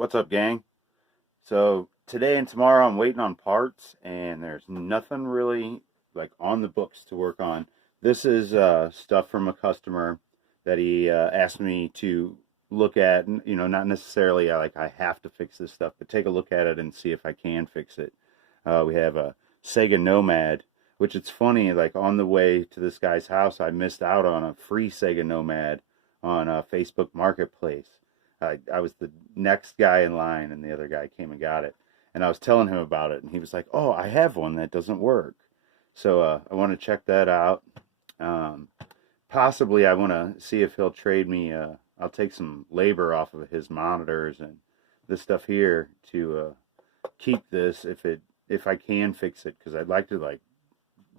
What's up, gang? So today and tomorrow I'm waiting on parts, and there's nothing really like on the books to work on. This is stuff from a customer that he asked me to look at. Not necessarily like I have to fix this stuff, but take a look at it and see if I can fix it. We have a Sega Nomad, which it's funny, like on the way to this guy's house, I missed out on a free Sega Nomad on Facebook Marketplace. I was the next guy in line, and the other guy came and got it. And I was telling him about it, and he was like, "Oh, I have one that doesn't work." So I want to check that out. Um, Possibly, I want to see if he'll trade me. I'll take some labor off of his monitors and this stuff here to keep this if I can fix it, because I'd like to like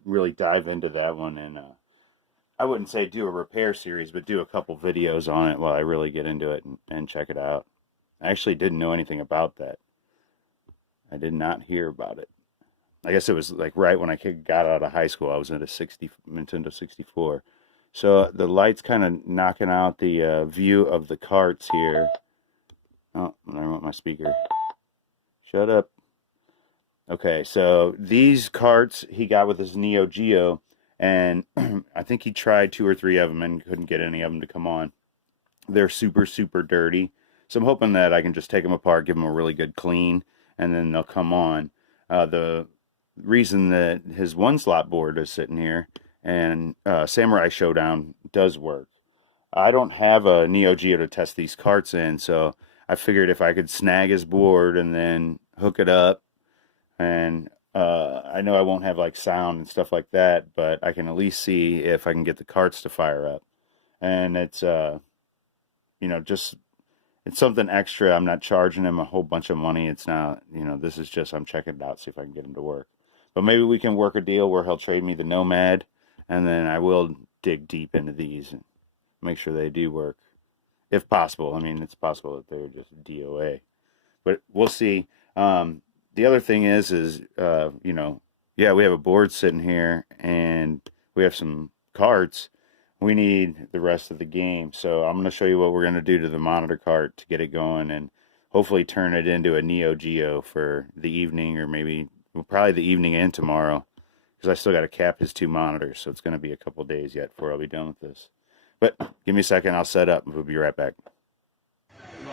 really dive into that one and I wouldn't say do a repair series, but do a couple videos on it while I really get into it and check it out. I actually didn't know anything about that. I did not hear about it. I guess it was like right when I got out of high school. I was at a Nintendo 64. So the light's kind of knocking out the view of the carts here. Oh, I don't want my speaker. Shut up. Okay, so these carts he got with his Neo Geo, and I think he tried 2 or 3 of them and couldn't get any of them to come on. They're super, super dirty. So I'm hoping that I can just take them apart, give them a really good clean, and then they'll come on. The reason that his one slot board is sitting here and Samurai Showdown does work. I don't have a Neo Geo to test these carts in, so I figured if I could snag his board and then hook it up, and I know I won't have like sound and stuff like that, but I can at least see if I can get the carts to fire up. And it's just it's something extra. I'm not charging him a whole bunch of money. It's not, this is just I'm checking it out, see if I can get him to work. But maybe we can work a deal where he'll trade me the Nomad, and then I will dig deep into these and make sure they do work, if possible. I mean, it's possible that they're just DOA, but we'll see. The other thing is, yeah, we have a board sitting here, and we have some carts. We need the rest of the game, so I'm going to show you what we're going to do to the monitor cart to get it going, and hopefully turn it into a Neo Geo for the evening, or maybe probably the evening and tomorrow, because I still got to cap his 2 monitors, so it's going to be a couple days yet before I'll be done with this. But give me a second, I'll set up, and we'll be right back.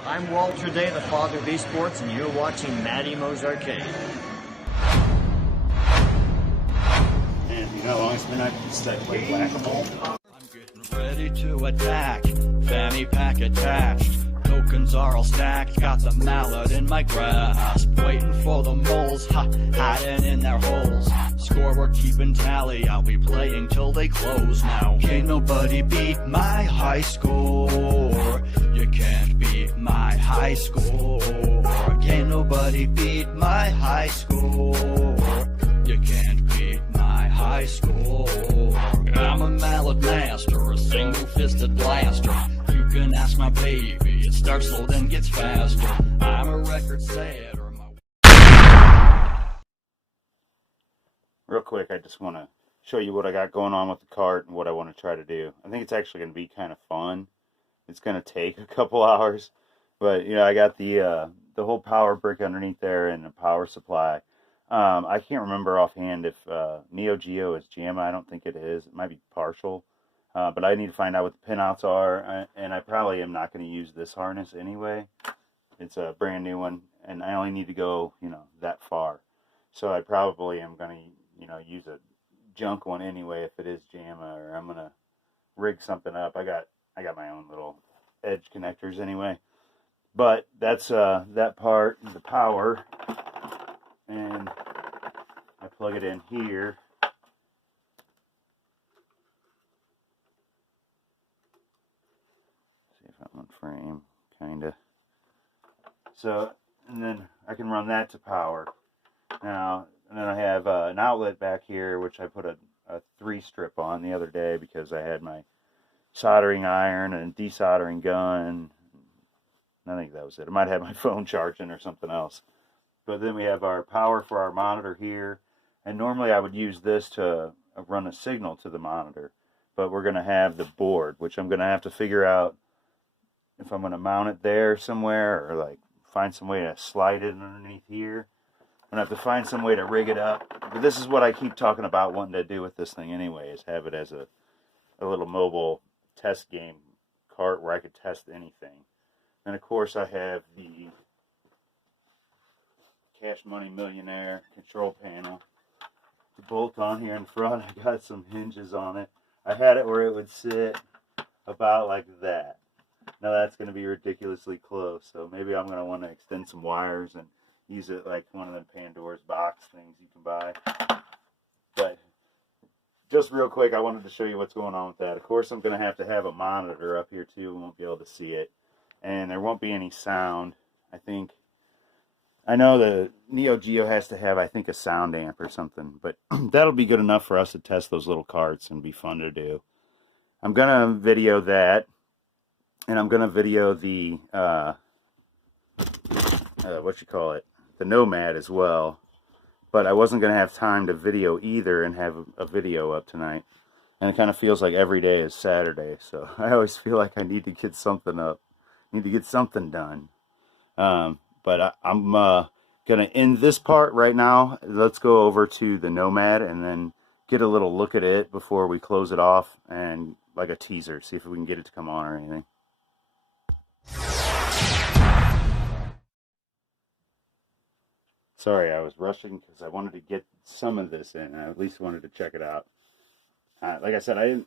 I'm Walter Day, the father of esports, and you're watching Matty Mo's Arcade. And you know how long it's been since I played Whac-A-Mole? I'm getting ready to attack, fanny pack attached. Tokens are all stacked, got the mallet in my grasp. Waiting for the moles, hiding in their holes. Score, we're keeping tally, I'll be playing till they close now. Can't nobody beat my high score. You can't beat my high score. Can't nobody beat my high score. You can't beat my high score. I'm a mallet master, a single-fisted blaster. You can ask my baby, it starts slow then gets faster. I'm a record setter. Real quick, I just want to show you what I got going on with the cart and what I want to try to do. I think it's actually going to be kind of fun. It's going to take a couple hours, but I got the whole power brick underneath there and a power supply. I can't remember offhand if Neo Geo is JAMA. I don't think it is. It might be partial, but I need to find out what the pinouts are, and I probably am not going to use this harness anyway. It's a brand new one, and I only need to go that far. So I probably am going to use a junk one anyway if it is JAMA, or I'm gonna rig something up. I got my own little edge connectors anyway. But that's that part, the power, and I plug it in here. See if I'm on frame, kinda. So, and then I can run that to power. Now, and then I have an outlet back here, which I put a 3-strip on the other day because I had my soldering iron and desoldering gun. I think that was it. I might have my phone charging or something else. But then we have our power for our monitor here. And normally I would use this to run a signal to the monitor. But we're going to have the board, which I'm going to have to figure out if I'm going to mount it there somewhere or like find some way to slide it underneath here. I'm going to have to find some way to rig it up. But this is what I keep talking about wanting to do with this thing anyway, is have it as a little mobile test game cart where I could test anything. And of course I have the Cash Money Millionaire control panel to bolt on here in front. I got some hinges on it. I had it where it would sit about like that. Now that's going to be ridiculously close, so maybe I'm going to want to extend some wires and use it like one of the Pandora's box things you can buy. But just real quick, I wanted to show you what's going on with that. Of course, I'm going to have a monitor up here too. We won't be able to see it, and there won't be any sound. I know the Neo Geo has to have, I think, a sound amp or something, but that'll be good enough for us to test those little carts and be fun to do. I'm going to video that, and I'm going to video the, the Nomad as well, but I wasn't going to have time to video either and have a video up tonight, and it kind of feels like every day is Saturday, so I always feel like I need to get something up, need to get something done. But I'm going to end this part right now. Let's go over to the Nomad and then get a little look at it before we close it off, and like a teaser, see if we can get it to come on or anything. Sorry, I was rushing because I wanted to get some of this in. I at least wanted to check it out. Like I said, I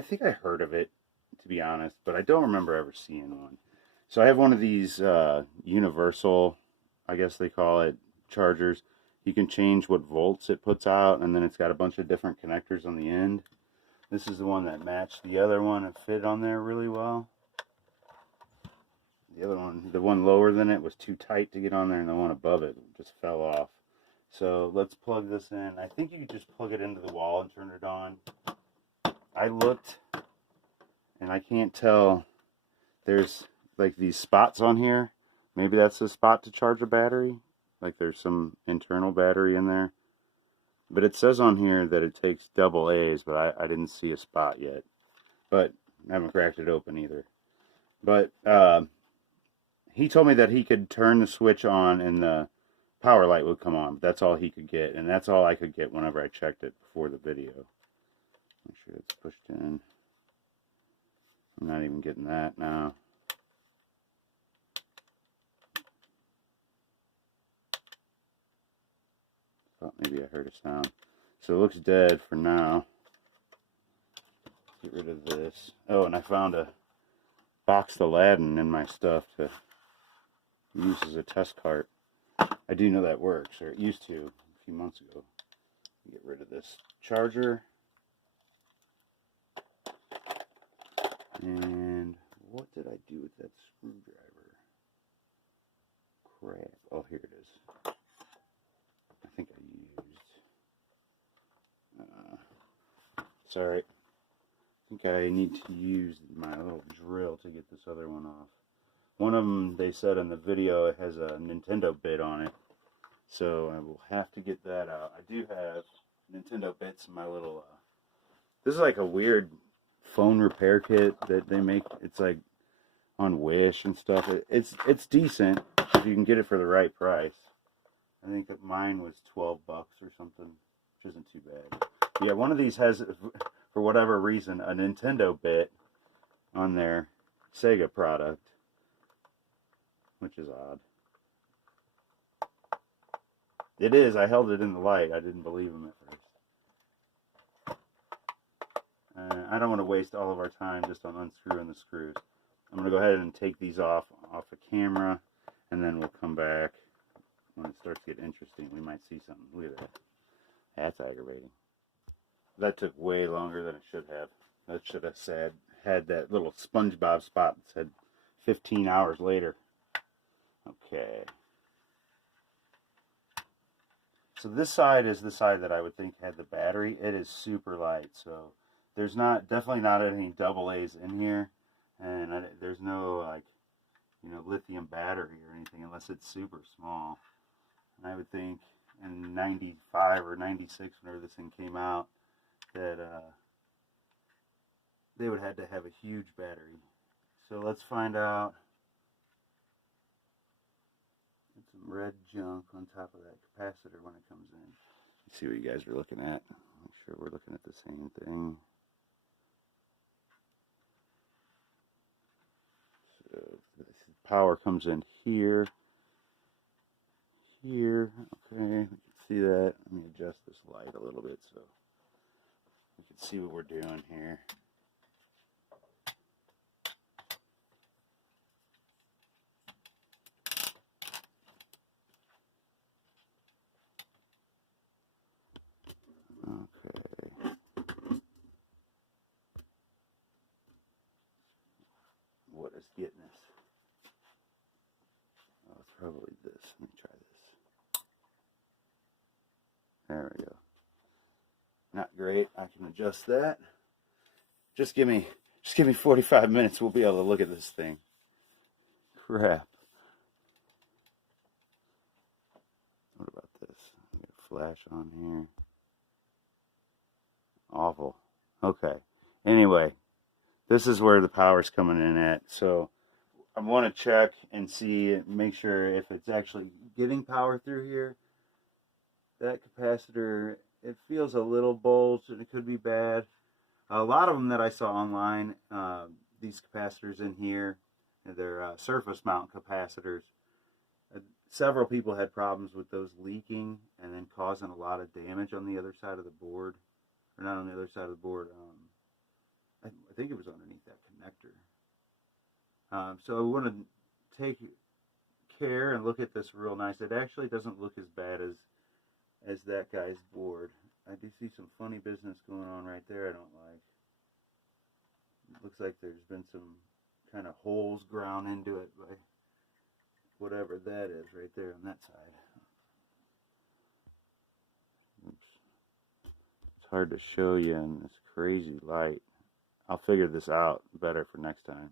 think I heard of it, to be honest, but I don't remember ever seeing one. So I have one of these universal, I guess they call it, chargers. You can change what volts it puts out, and then it's got a bunch of different connectors on the end. This is the one that matched the other one and fit on there really well. The other one, the one lower than it, was too tight to get on there, and the one above it just fell off. So let's plug this in. I think you can just plug it into the wall and turn it on. I looked, and I can't tell. There's like these spots on here. Maybe that's the spot to charge a battery. Like there's some internal battery in there. But it says on here that it takes double A's, but I didn't see a spot yet. But I haven't cracked it open either. But he told me that he could turn the switch on and the power light would come on. But that's all he could get, and that's all I could get whenever I checked it before the video. Make sure it's pushed in. I'm not even getting that now. Thought maybe I heard a sound. So it looks dead for now. Get rid of this. Oh, and I found a boxed Aladdin in my stuff to use as a test cart. I do know that works, or it used to a few months ago. Get rid of this charger. And what did I do with that screwdriver? Crap. Oh, here it is. I think I used... sorry. I think I need to use my little drill to get this other one off. One of them, they said in the video, it has a Nintendo bit on it. So I will have to get that out. I do have Nintendo bits in my little... this is like a weird phone repair kit that they make. It's like on Wish and stuff. It's decent if you can get it for the right price. I think that mine was $12 or something, which isn't too bad. Yeah, one of these has, for whatever reason, a Nintendo bit on their Sega product, which is odd. It is. I held it in the light. I didn't believe him at first. I don't want to waste all of our time just on unscrewing the screws. I'm going to go ahead and take these off the camera, and then we'll come back. When it starts to get interesting, we might see something. Look at that. That's aggravating. That took way longer than it should have. That should have had that little SpongeBob spot that said 15 hours later. Okay. So this side is the side that I would think had the battery. It is super light, so there's definitely not any double A's in here, and there's no lithium battery or anything unless it's super small. And I would think in 95 or 96, whenever this thing came out, that they would have to have a huge battery. So let's find out red junk on top of that capacitor when it comes in. Let's see what you guys are looking at. Make sure we're looking at the same thing. So power comes in here. Here. Okay, we can see that. Let me adjust this light a little bit so we can see what we're doing here. Okay. What is getting us? Oh, it's probably this. Let me try this. There we go. Not great. I can adjust that. Just give me 45 minutes. We'll be able to look at this thing. Crap. What about this? Get a flash on here. Awful. Okay. Anyway, this is where the power's coming in at. So I want to check and see, make sure if it's actually getting power through here. That capacitor, it feels a little bulged and it could be bad. A lot of them that I saw online, these capacitors in here, they're surface mount capacitors. Several people had problems with those leaking and then causing a lot of damage on the other side of the board. Or not on the other side of the board. I think it was underneath that connector. So I want to take care and look at this real nice. It actually doesn't look as bad as that guy's board. I do see some funny business going on right there I don't like. It looks like there's been some kind of holes ground into it by whatever that is right there on that side. Oops. It's hard to show you in this crazy light. I'll figure this out better for next time.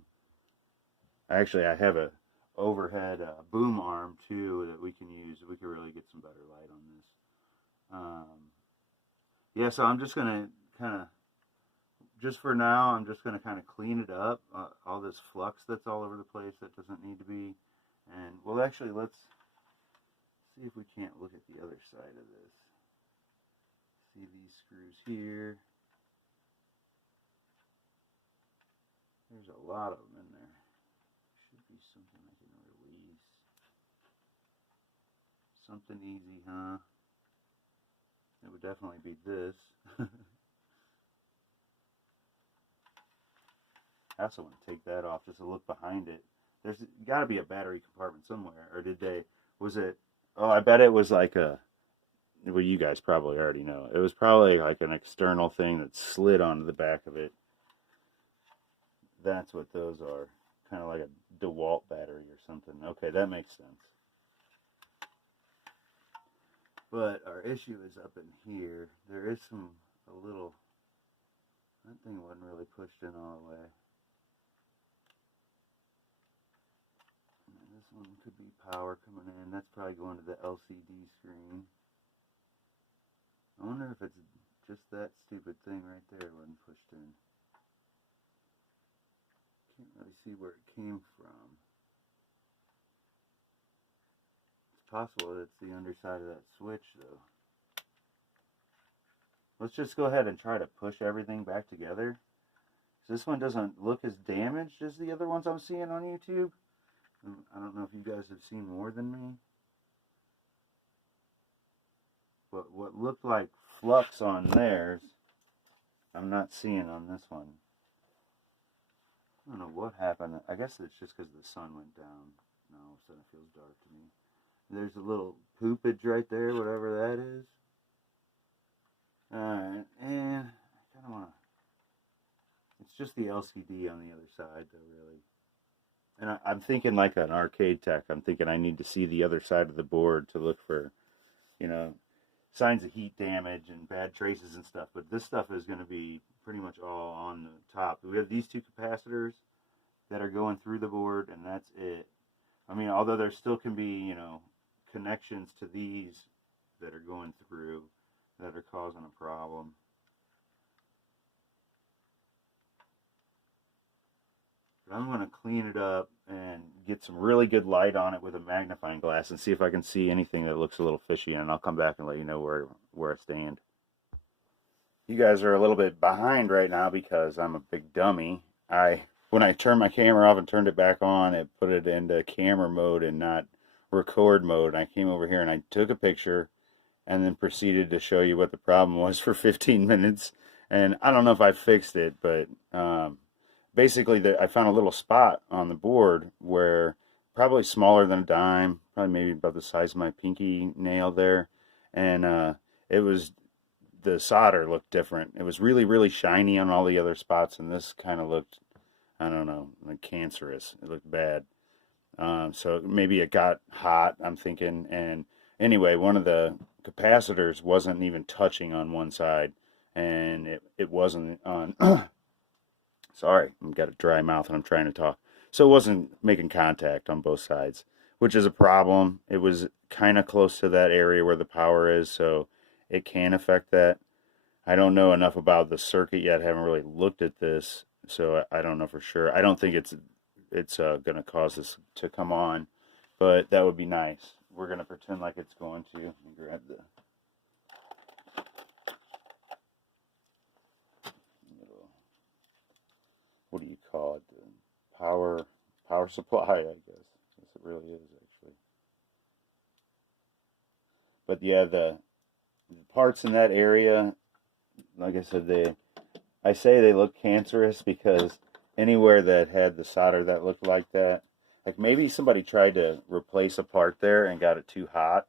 Actually, I have a overhead boom arm too that we can use. We can really get some better light on this. Yeah, so I'm just gonna just for now, I'm just gonna kind of clean it up. All this flux that's all over the place that doesn't need to be. And well, actually, let's see if we can't look at the other side of this. See these screws here. There's a lot of them in there. Should be something I can release. Something easy, huh? It would definitely be this. I also want to take that off just to look behind it. There's got to be a battery compartment somewhere. Or was it, oh, I bet it was like well, you guys probably already know. It was probably like an external thing that slid onto the back of it. That's what those are. Kind of like a DeWalt battery or something. Okay, that makes sense. But our issue is up in here. There is a little, that thing wasn't really pushed in all the way. And this one could be power coming in. That's probably going to the LCD screen. I wonder if it's just that stupid thing right there wasn't pushed in. Can't really see where it came from. It's possible that it's the underside of that switch, though. Let's just go ahead and try to push everything back together. So this one doesn't look as damaged as the other ones I'm seeing on YouTube. I don't know if you guys have seen more than me. But what looked like flux on theirs, I'm not seeing on this one. I don't know what happened. I guess it's just because the sun went down. No, all of a sudden it feels dark to me. There's a little poopage right there, whatever that is. Alright, and I kind of want to... It's just the LCD on the other side, though, really. And I'm thinking like an arcade tech. I'm thinking I need to see the other side of the board to look for, you know, signs of heat damage and bad traces and stuff. But this stuff is going to be pretty much all on the top. We have these two capacitors that are going through the board, and that's it. I mean, although there still can be, you know, connections to these that are going through that are causing a problem. I'm going to clean it up and get some really good light on it with a magnifying glass and see if I can see anything that looks a little fishy, and I'll come back and let you know where I stand. You guys are a little bit behind right now because I'm a big dummy. When I turned my camera off and turned it back on, it put it into camera mode and not record mode. And I came over here and I took a picture and then proceeded to show you what the problem was for 15 minutes. And I don't know if I fixed it, but basically I found a little spot on the board where probably smaller than a dime, probably maybe about the size of my pinky nail there. And the solder looked different. It was really, really shiny on all the other spots, and this kind of looked, I don't know, like cancerous. It looked bad. So maybe it got hot, I'm thinking. And anyway, one of the capacitors wasn't even touching on one side, and it wasn't on. Sorry, I've got a dry mouth and I'm trying to talk. So it wasn't making contact on both sides, which is a problem. It was kind of close to that area where the power is, so it can affect that. I don't know enough about the circuit yet. I haven't really looked at this, so I don't know for sure. I don't think it's going to cause this to come on, but that would be nice. We're going to pretend like it's going to. Let me grab the little, what do you call it? The power supply, I guess. Yes, it really is, actually. But yeah, the parts in that area, like I said, I say they look cancerous because anywhere that had the solder that looked like that, like maybe somebody tried to replace a part there and got it too hot.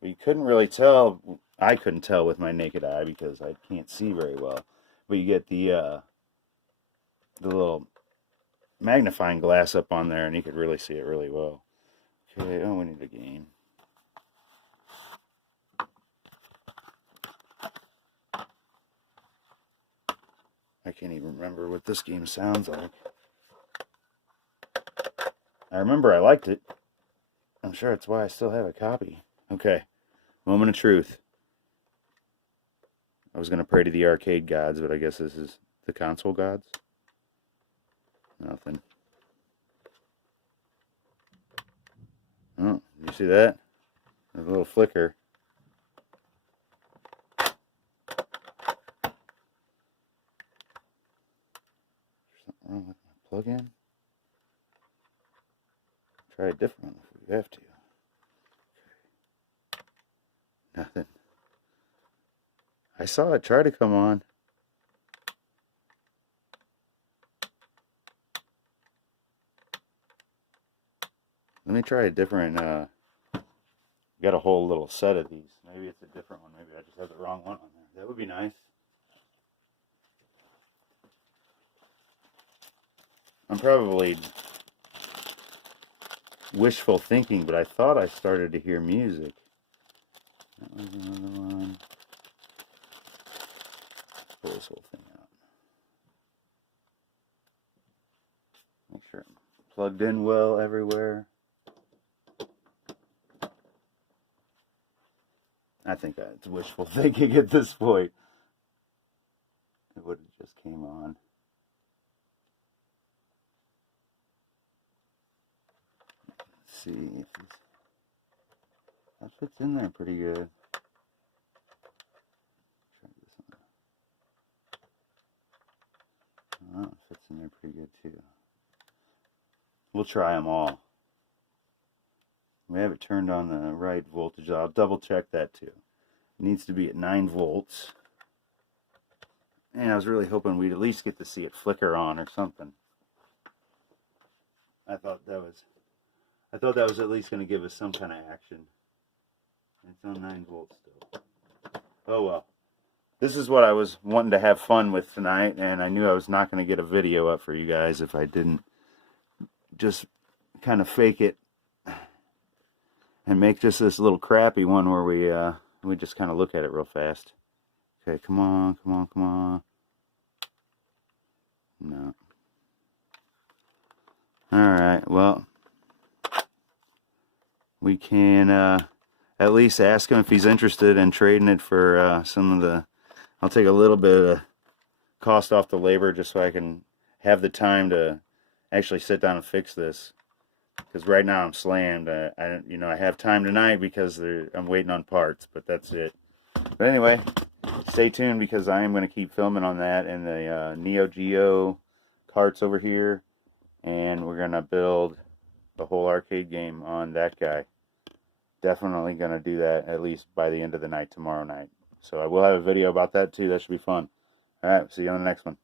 But you couldn't really tell. I couldn't tell with my naked eye because I can't see very well. But you get the little magnifying glass up on there and you could really see it really well. Okay, oh, we need a game. I can't even remember what this game sounds like. I remember I liked it. I'm sure that's why I still have a copy. Okay, moment of truth. I was going to pray to the arcade gods, but I guess this is the console gods. Nothing. Oh, you see that? There's a little flicker. Wrong with my plug-in? Try a different one if we have to. Okay. Nothing. I saw it try to come on. Let me try a different, got a whole little set of these. Maybe it's a different one. Maybe I just have the wrong one on there. That would be nice. I'm probably wishful thinking, but I thought I started to hear music. That was another one. Pull this whole thing out. Make sure I'm plugged in well everywhere. I think that's wishful thinking at this point. It would have just came on. See if that fits in there pretty good. Try this one. Oh, it fits in there pretty good too. We'll try them all. We have it turned on the right voltage. I'll double check that too. It needs to be at 9 volts. And I was really hoping we'd at least get to see it flicker on or something. I thought that was at least going to give us some kind of action. It's on 9 volts still. Oh well. This is what I was wanting to have fun with tonight, and I knew I was not going to get a video up for you guys if I didn't just kind of fake it and make just this little crappy one where we just kind of look at it real fast. Okay, come on, come on, come on. No. Alright, well, we can at least ask him if he's interested in trading it for some of the... I'll take a little bit of cost off the labor just so I can have the time to actually sit down and fix this, because right now I'm slammed. I have time tonight because I'm waiting on parts, but that's it. But anyway, stay tuned because I am going to keep filming on that and the Neo Geo carts over here, and we're going to build the whole arcade game on that guy. Definitely going to do that at least by the end of the night tomorrow night. So I will have a video about that too. That should be fun. All right, see you on the next one.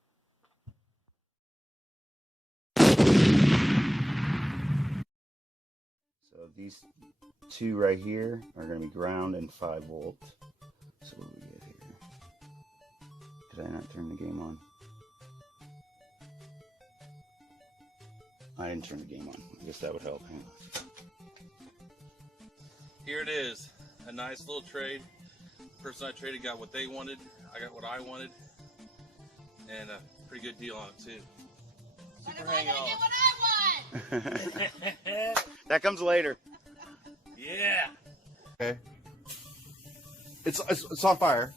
So these two right here are going to be ground and 5 volt. So what do we get here? Did I not turn the game on? I didn't turn the game on. I guess that would help. Hang on. Here it is, a nice little trade. The person I traded got what they wanted, I got what I wanted, and a pretty good deal on it too. Super hang on. That comes later. Yeah. Okay. It's on fire.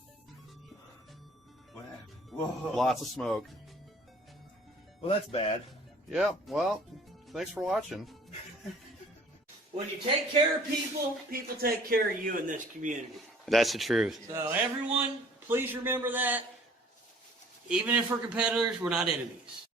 Whoa. Lots of smoke. Well, that's bad. Yeah, well, thanks for watching. When you take care of people, people take care of you in this community. That's the truth. So everyone, please remember that. Even if we're competitors, we're not enemies.